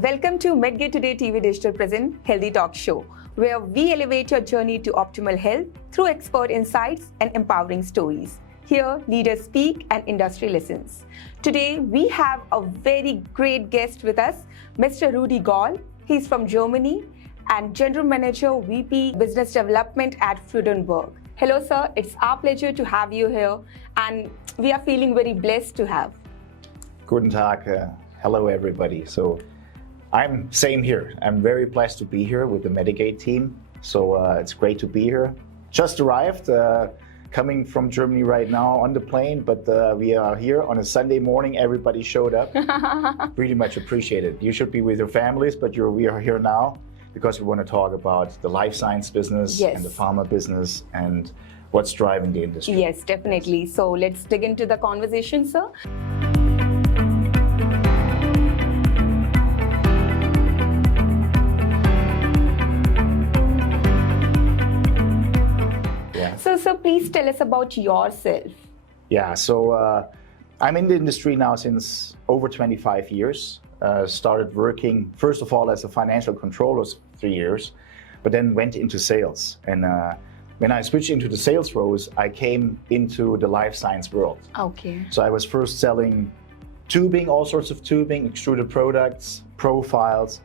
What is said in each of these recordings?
welcome to Medgate Today TV Digital Present Healthy Talk Show, where we elevate your journey to optimal health through expert insights and empowering stories. Here, leaders speak and industry listens. Today, we have a very great guest with us, Mr. Rudi Gall. He's from Germany and General Manager, VP Business Development at Freudenberg. Hello, sir. It's our pleasure to have you here, and we are feeling very blessed to have. Guten Tag. Hello, everybody. So I'm same here. I'm very blessed to be here with the Medgate team. So it's great to be here. Just arrived, coming from Germany right now on the plane, but we are here on a Sunday morning. Everybody showed up. Really much appreciated. You should be with your families, but we are here now because we want to talk about the life science business and the pharma business and what's driving the industry. Yes, definitely. So let's dig into the conversation, sir. So please tell us about yourself. Yeah, so I'm in the industry now since over 25 years. Started working, first of all, as a financial controller 3 years, but then went into sales. And when I switched into the sales roles, I came into the life science world. Okay. So I was first selling tubing, all sorts of tubing, extruded products, profiles,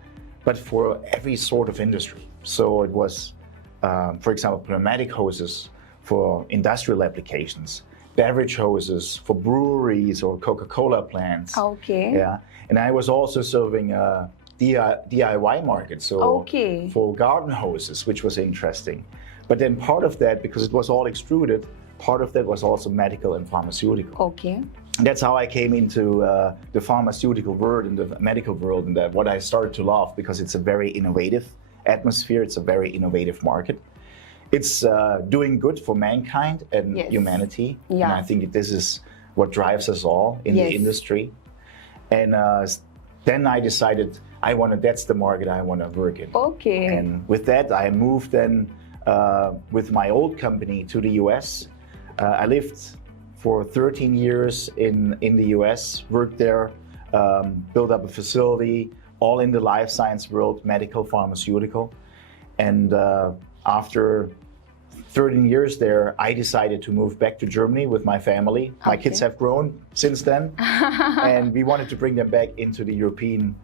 but for every sort of industry. So it was, for example, pneumatic hoses for industrial applications, beverage hoses for breweries or Coca-Cola plants. Okay. Yeah, and I was also serving a DIY market, so for garden hoses, which was interesting. But then part of that, because it was all extruded, part of that was also medical and pharmaceutical. Okay. And that's how I came into the pharmaceutical world and the medical world, and what I started to love, because it's a very innovative atmosphere, it's a very innovative market. It's doing good for mankind and humanity. Yeah. And I think this is what drives us all in the industry. And then I decided that's the market I want to work in. Okay. And with that, I moved then with my old company to the US. I lived for 13 years in the US, worked there, built up a facility, all in the life science world, medical, pharmaceutical. And after 13 years there, I decided to move back to Germany with my family. My kids have grown since then, and we wanted to bring them back into the European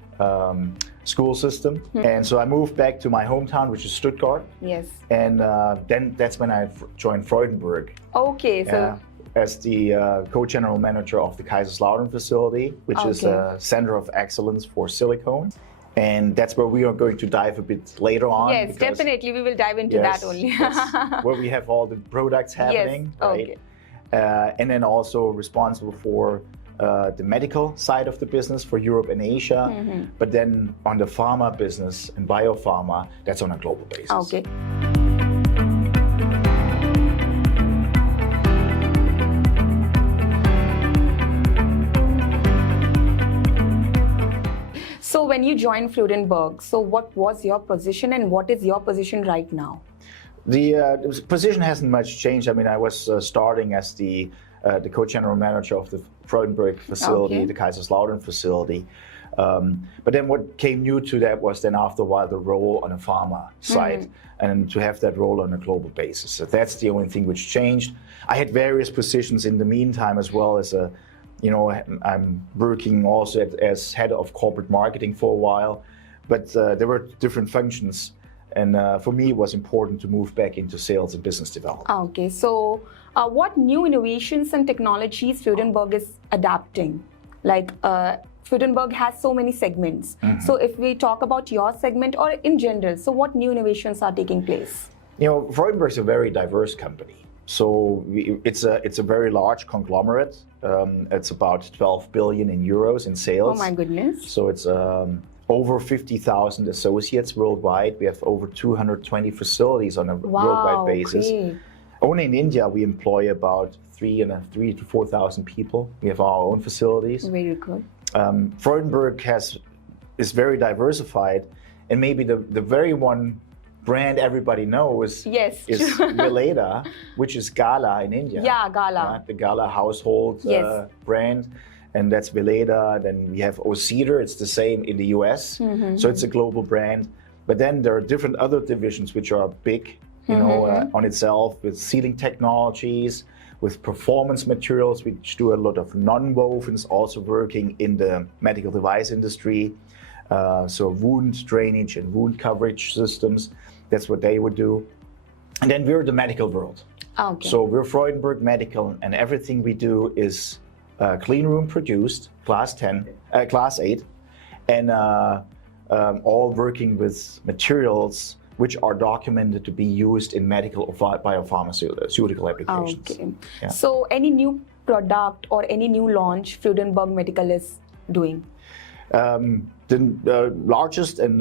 school system. And so I moved back to my hometown, which is Stuttgart. Yes. And then that's when I joined Freudenberg. Okay, so as the co-general manager of the Kaiserslautern facility, which is a center of excellence for silicone. And that's where we are going to dive a bit later on. Yes, definitely, we will dive into that only. Where we have all the products happening, right? And then also responsible for the medical side of the business for Europe and Asia. But then on the pharma business and biopharma, that's on a global basis. Okay. So when you joined Freudenberg, so what was your position and what is your position right now? The position hasn't much changed. I mean, I was starting as the co-general manager of the Freudenberg facility, the Kaiserslautern facility. But then what came new to that was then after a while the role on a pharma side and to have that role on a global basis. So that's the only thing which changed. I had various positions in the meantime as well as I'm working also as head of corporate marketing for a while, but there were different functions. And for me, it was important to move back into sales and business development. Okay, so what new innovations and technologies Freudenberg is adapting? Like Freudenberg has so many segments. So if we talk about your segment or in general, so what new innovations are taking place? Freudenberg is a very diverse company. So it's a very large conglomerate. It's about 12 billion euros in sales. Oh my goodness. So it's over 50,000 associates worldwide. We have over 220 facilities on a worldwide basis. Okay. Only in India, we employ about 3,000 to 4,000 people. We have our own facilities. Very good. Freudenberg is very diversified, and maybe the very one brand everybody knows is Veleda, which is Gala in India. Yeah, Gala. The Gala household brand. and that's Veleda. Then we have Ocedar, it's the same in the US, so it's a global brand. But then there are different other divisions which are big, you know, on itself, with sealing technologies, with performance materials, which do a lot of non-wovens, also working in the medical device industry. So wound drainage and wound coverage systems, that's what they would do. And then we're the medical world. Okay. So we're Freudenberg Medical, and everything we do is clean room produced, class 8, and all working with materials which are documented to be used in medical or biopharmaceutical applications. Okay. Yeah. So any new product or any new launch Freudenberg Medical is doing? The largest and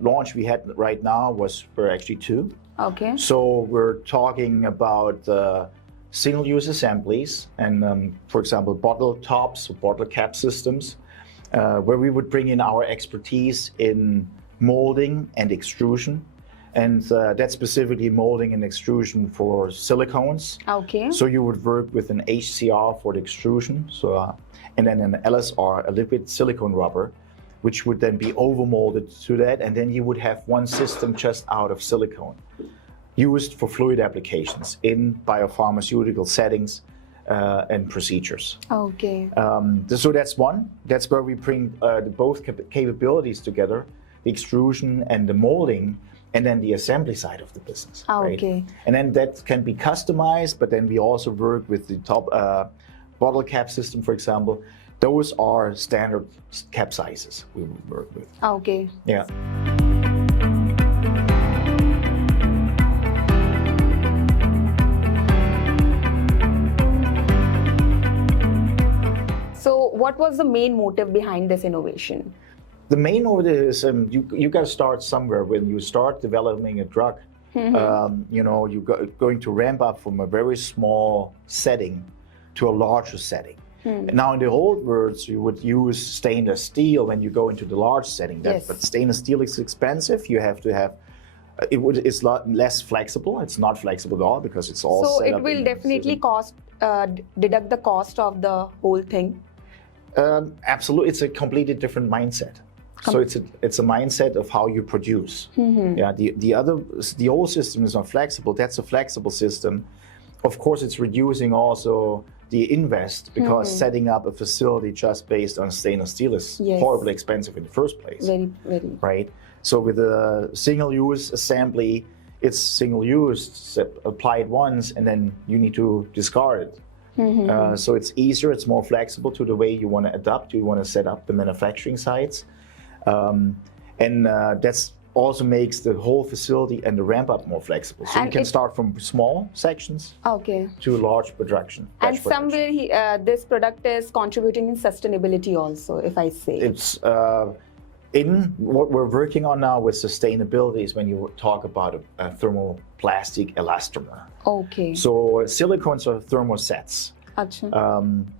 launch we had right now were actually 2. Okay. So we're talking about single-use assemblies and, for example, bottle tops or bottle cap systems, where we would bring in our expertise in molding and extrusion. And that's specifically molding and extrusion for silicones. Okay. So you would work with an HCR for the extrusion, and then an LSR, a liquid silicone rubber, which would then be overmolded to that, and then you would have one system just out of silicone, used for fluid applications in biopharmaceutical settings and procedures. Okay. So that's one. That's where we bring both capabilities together, the extrusion and the molding, and then the assembly side of the business. Okay. Right? And then that can be customized, but then we also work with the top bottle cap system, for example. Those are standard cap sizes we would work with. Okay. Yeah. So what was the main motive behind this innovation? The main motive is you got to start somewhere. When you start developing a drug, you're going to ramp up from a very small setting to a larger setting. Now, in the old words, you would use stainless steel when you go into the large setting. Yes. But stainless steel is expensive. You have to have it's a lot less flexible. It's not flexible at all because it's all. So set it up will in definitely deduct the cost of the whole thing. Absolutely, it's a completely different mindset. So it's a mindset of how you produce. Yeah, the old system is not flexible. That's a flexible system. Of course, it's reducing also the invest because setting up a facility just based on stainless steel is horribly expensive in the first place. Very, very. Right. So with a single-use assembly, it's single-use, applied once, and then you need to discard it. So it's easier, it's more flexible to the way you want to adapt, you want to set up the manufacturing sites. And that's also makes the whole facility and the ramp up more flexible. So you can start from small sections to large production. And somewhere this product is contributing in sustainability also, if I say. It's in what we're working on now with sustainability is when you talk about a thermoplastic elastomer. Okay. So silicones are thermosets.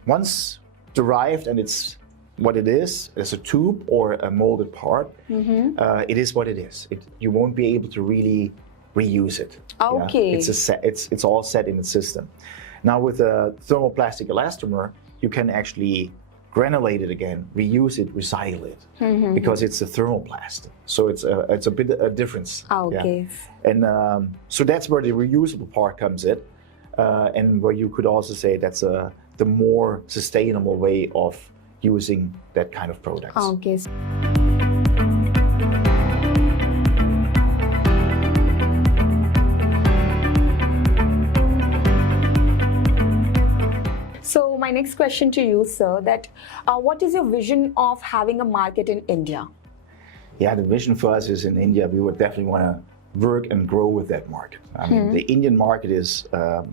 Once derived, and it's what it is as a tube or a molded part, it is what it is. You won't be able to really reuse it. Okay. Yeah? It's all set in the system. Now with a thermoplastic elastomer, you can actually granulate it again, reuse it, recycle it, because it's a thermoplast. So it's a bit a difference. Okay. Yeah? And so that's where the reusable part comes in, and where you could also say that's the more sustainable way of using that kind of products. Okay. So my next question to you, sir, that what is your vision of having a market in India? Yeah, the vision for us is in India, we would definitely want to work and grow with that market. I mean, the Indian market is a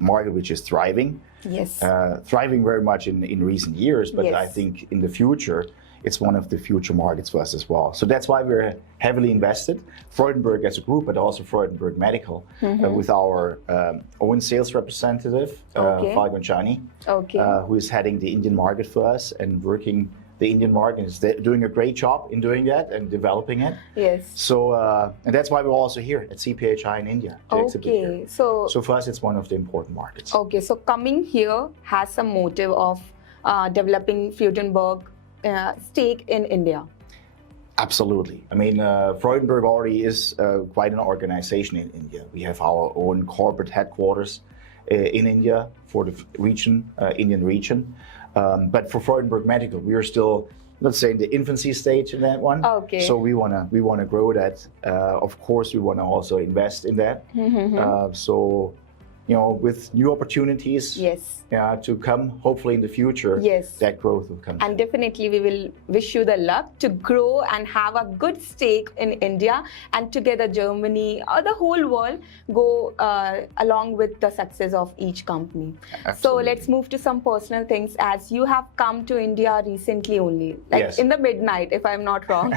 market which is thriving. Yes. Thriving very much in recent years, but Yes. I think in the future, it's one of the future markets for us as well. So that's why we're heavily invested, Freudenberg as a group, but also Freudenberg Medical, with our own sales representative, Falgun Chani, who is heading the Indian market for us and working the Indian market, is doing a great job in doing that and developing it. Yes. So, and that's why we're also here at CPHI in India to exhibit here. So So for us, it's one of the important markets. okay, so coming here has some motive of developing Freudenberg stake in India? Absolutely. I mean, Freudenberg already is quite an organization in India. We have our own corporate headquarters in India for the region, Indian region. But for Freudenberg Medical, we are still, let's say, in the infancy stage in that one. Okay. So we wanna grow that. Of course, we wanna also invest in that. So, with new opportunities, to come, hopefully in the future, that growth will come. And definitely, we will wish you the luck to grow and have a good stake in India, and together Germany or the whole world go along with the success of each company. Absolutely. So let's move to some personal things. As you have come to India recently only, like in the midnight, if I'm not wrong.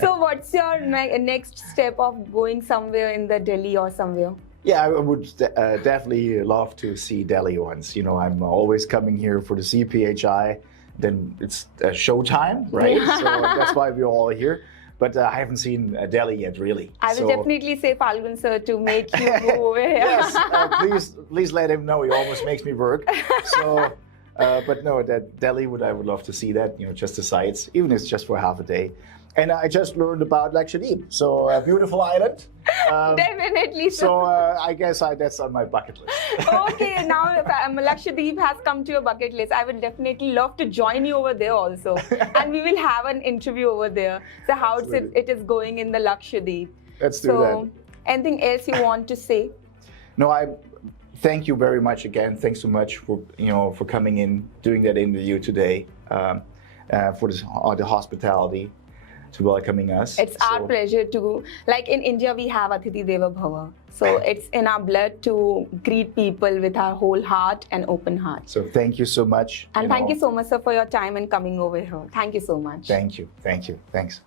So what's your next step of going somewhere in the Delhi or somewhere? Yeah, I would definitely love to see Delhi once. I'm always coming here for the CPHI. Then it's showtime, right? So that's why we're all here. But I haven't seen Delhi yet, really. I will definitely say Falgun sir to make you move over here. Yes, please let him know. He almost makes me work. So, but no, that Delhi I would love to see that. Just the sights, even if it's just for half a day. And I just learned about Lakshadweep, so a beautiful island. Definitely. So I guess that's on my bucket list. Okay, now Lakshadweep has come to your bucket list. I would definitely love to join you over there also. And we will have an interview over there. So how it is going in the Lakshadweep. Let's do that. Anything else you want to say? No, I thank you very much again. Thanks so much for for coming in, doing that interview today, for the hospitality, to welcoming us. It's our pleasure to, like in India, we have Atithi Deva Bhava. So it's in our blood to greet people with our whole heart and open heart. So thank you so much. And thank you so much, sir, for your time and coming over here. Thank you so much. Thank you. Thanks.